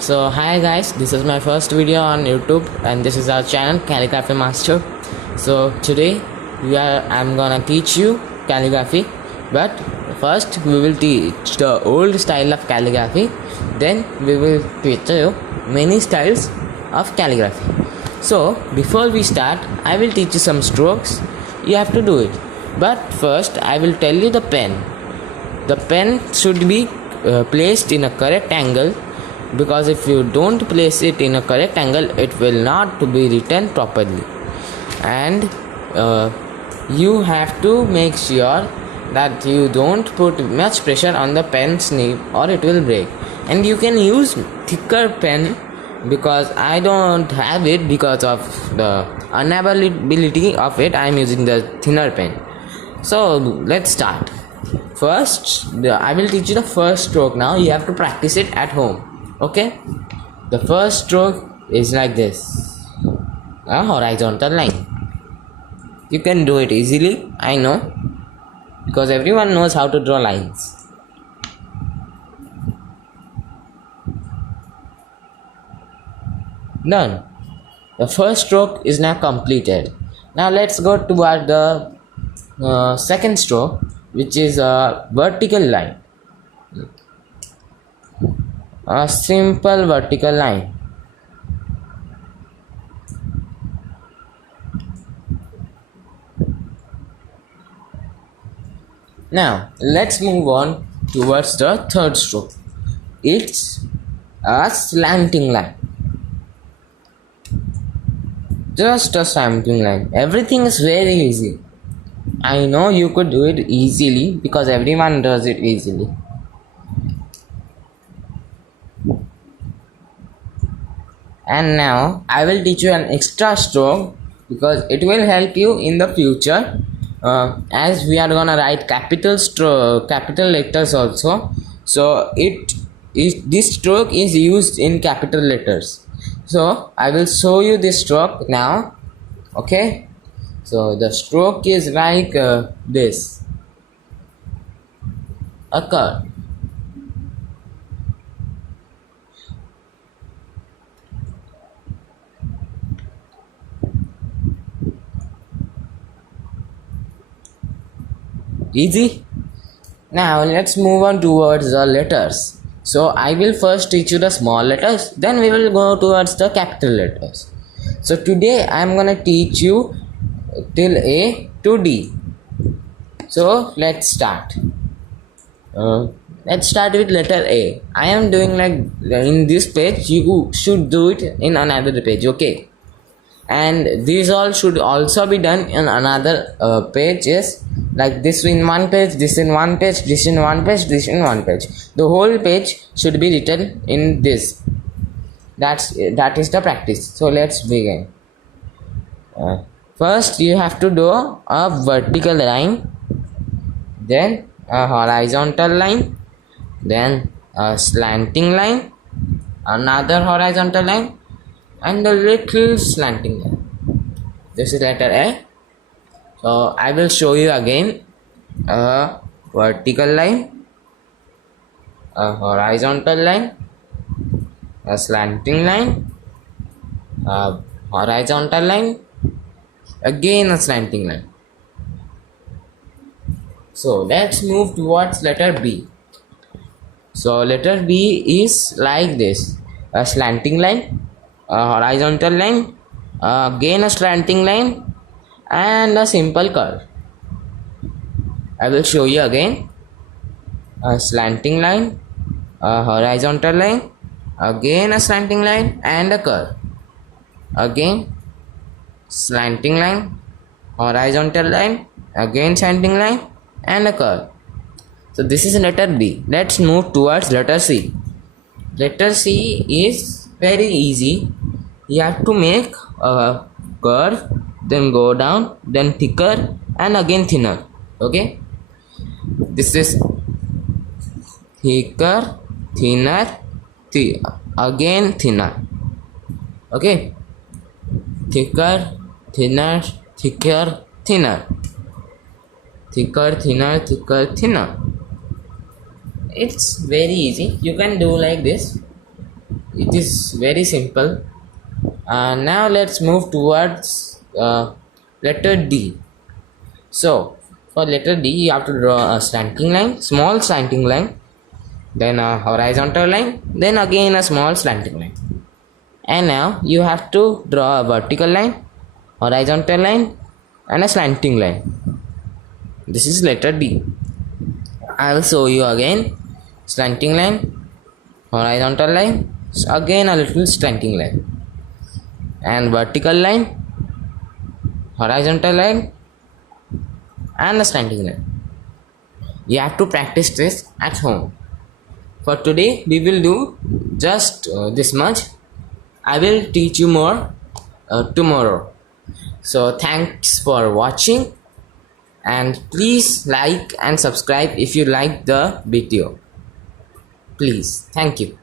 So hi guys, this is my first video on YouTube and this is our channel Calligraphy Master. So today I'm gonna teach you calligraphy, but first we will teach the old style of calligraphy, then we will teach you many styles of calligraphy. So before we start, I will teach you some strokes. You have to do it, but first I will tell you the pen. The pen should be placed in a correct angle, because if you don't place it in a correct angle, it will not be written properly. And you have to make sure that you don't put much pressure on the pen's nib or it will break. And you can use thicker pen, because I don't have it because of the unavailability of it. I am using the thinner pen. So let's start. First, I will teach you the first stroke. Now you have to practice it at home. Okay, the first stroke is like this, a horizontal line. You can do it easily, I know, because everyone knows how to draw lines. Done. The first stroke is now completed. Now let's go toward the second stroke, which is a vertical line. A simple vertical line. Now let's move on towards the third stroke. It's a slanting line. Just a slanting line. Everything is very easy. I know you could do it easily because everyone does it easily. And now I will teach you an extra stroke, because it will help you in the future, as we are gonna write capital letters also. So this stroke is used in capital letters. So I will show you this stroke now. Okay, so the stroke is like this, a curve. Easy. Now let's move on towards the letters. So I will first teach you the small letters, then we will go towards the capital letters. So today I am gonna teach you till A to D. So let's start. Let's start with letter A. I am doing like in this page. You should do it in another page. Okay. And these all should also be done in another pages, like this in one page, this in one page, this in one page, this in one page. The whole page should be written in this. That is the practice. So let's begin. First you have to do a vertical line, then a horizontal line, then a slanting line, another horizontal line, and a little slanting line. This is letter A. So I will show you again a vertical line, a horizontal line, a slanting line, a horizontal line, again a slanting line. So let's move towards letter B. So letter B is like this, a slanting line, a horizontal line, again a slanting line, and a simple curve. I will show you again. A slanting line, a horizontal line, again a slanting line, and a curve. Again slanting line, horizontal line, again slanting line, and a curve. So this is letter B. Let's move towards letter C. Letter C is very easy. You have to make a curve, then go down, then thicker, and again thinner. Okay, this is thicker, thinner, again thinner. Okay, thicker, thinner, thicker, thinner, thicker, thinner, thicker, thinner. It's very easy. You can do like this. it is very simple. Now let's move towards letter D. So for letter D, you have to draw a slanting line, small slanting line, then a horizontal line, then again a small slanting line. And now you have to draw a vertical line, horizontal line, and a slanting line. This is letter D. I will show you again. Slanting line, horizontal line, again a little slanting line, and vertical line, horizontal line, and a slanting line. You have to practice this at home. For today we will do just this much. I will teach you more tomorrow. So thanks for watching, and please like and subscribe if you like the video. Please, thank you.